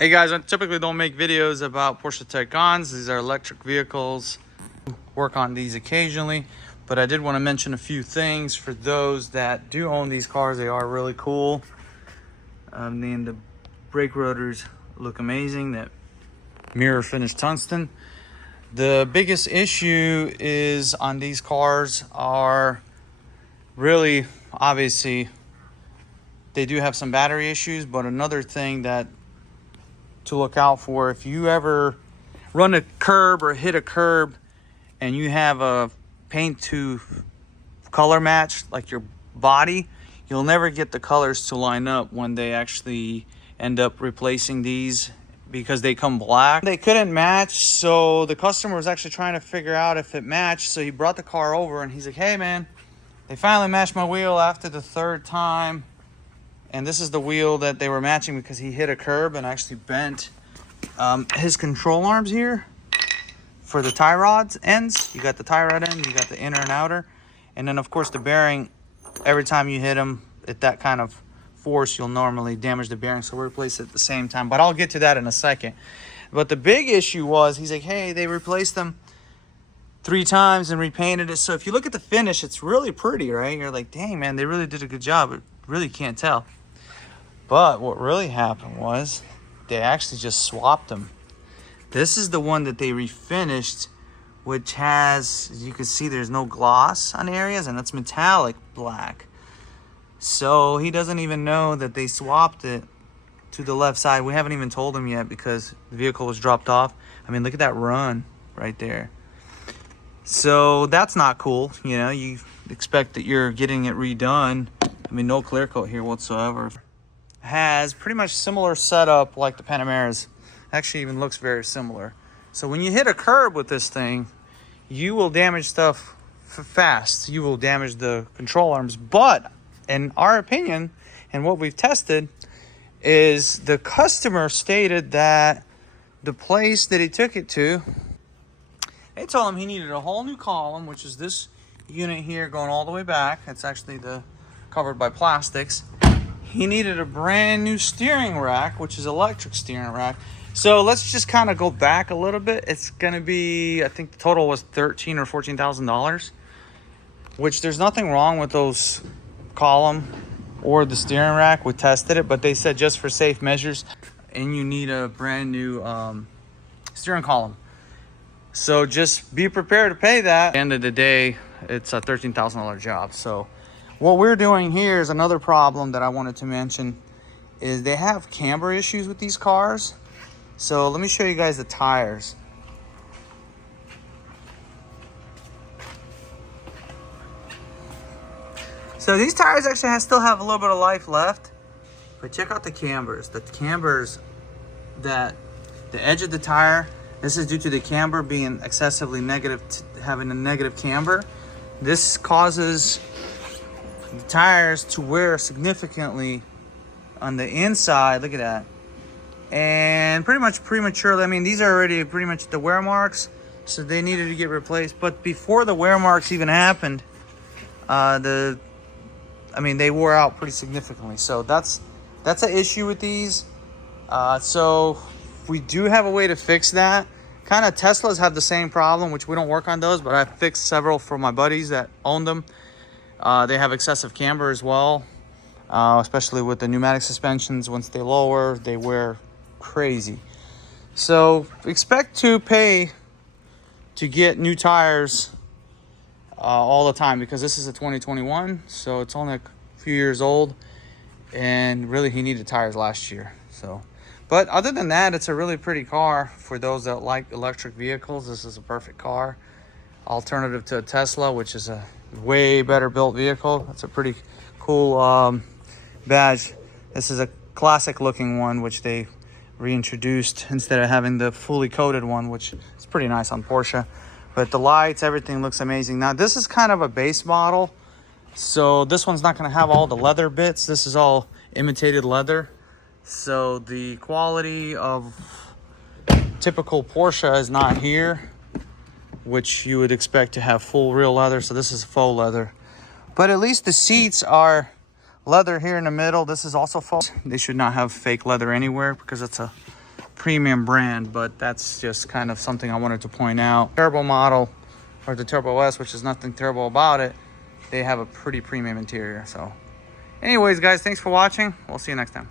Hey guys, I typically don't make videos about Porsche Taycans. These are electric vehicles. Work on these occasionally, but I did want to mention a few things for those that do own these cars. They are really cool. And the brake rotors look amazing. That mirror finished tungsten. The biggest issue is on these cars are really, obviously, they do have some battery issues, but another thing that to look out for, if you ever run a curb or hit a curb and you have a paint to color match like your body, you'll never get the colors to line up when they actually end up replacing these because they come black. They couldn't match, so the customer was actually trying to figure out if it matched. So he brought the car over and he's like, hey man, they finally matched my wheel after the third time. And this is the wheel that they were matching because he hit a curb and actually bent his control arms here for the tie rods ends. You got the tie rod end, you got the inner and outer. And then of course the bearing, every time you hit them at that kind of force, you'll normally damage the bearing. So we'll replace it at the same time, but I'll get to that in a second. But the big issue was, he's like, hey, they replaced them 3 times and repainted it. So if you look at the finish, it's really pretty, right? You're like, dang man, they really did a good job. It really can't tell. But what really happened was they actually just swapped them. This is the one that they refinished, which has, as you can see, there's no gloss on areas, and it's metallic black. So he doesn't even know that they swapped it to the left side. We haven't even told him yet because the vehicle was dropped off. I mean, look at that run right there. So that's not cool. You know, you expect that you're getting it redone. I mean, no clear coat here whatsoever. Has pretty much similar setup like the Panameras. Actually even looks very similar. So when you hit a curb with this thing, you will damage stuff fast. You will damage the control arms. But in our opinion, and what we've tested, is the customer stated that the place that he took it to, they told him he needed a whole new column, which is this unit here going all the way back. It's actually covered by plastics. He needed a brand new steering rack, which is electric steering rack. So let's just kind of go back a little bit. It's going to be, I think the total was $13,000 or $14,000, which there's nothing wrong with those column or the steering rack. We tested it, but they said just for safe measures, and you need a brand new steering column. So just be prepared to pay that. At the end of the day, it's a $13,000 job. So what we're doing here is another problem that I wanted to mention, is they have camber issues with these cars. So let me show you guys the tires. So these tires actually still have a little bit of life left, but check out the cambers. The cambers, that the edge of the tire, this is due to the camber being excessively negative, having a negative camber. This causes the tires to wear significantly on the inside. Look at that. And pretty much prematurely. I mean, these are already pretty much the wear marks, so they needed to get replaced. But before the wear marks even happened, they wore out pretty significantly. So that's an issue with these. So we do have a way to fix that. Kind of Teslas have the same problem, which we don't work on those, but I fixed several for my buddies that own them. They have excessive camber as well, especially with the pneumatic suspensions. Once they lower, they wear crazy. So expect to pay to get new tires all the time, because this is a 2021, so it's only a few years old, and really he needed tires last year. So, but other than that, it's a really pretty car. For those that like electric vehicles, this is a perfect car. Alternative to a Tesla, which is a way better built vehicle. It's a pretty cool badge. This is a classic looking one, which they reintroduced instead of having the fully coated one, which is pretty nice on Porsche. But the lights, everything looks amazing. Now this is kind of a base model, so this one's not going to have all the leather bits. This is all imitated leather, so the quality of typical Porsche is not here, which you would expect to have full real leather. So this is faux leather, but at least the seats are leather here in the middle. This is also faux. They should not have fake leather anywhere because it's a premium brand, but that's just kind of something I wanted to point out. Turbo model, or the Turbo S, which is nothing terrible about it, they have a pretty premium interior. So anyways, guys, thanks for watching. We'll see you next time.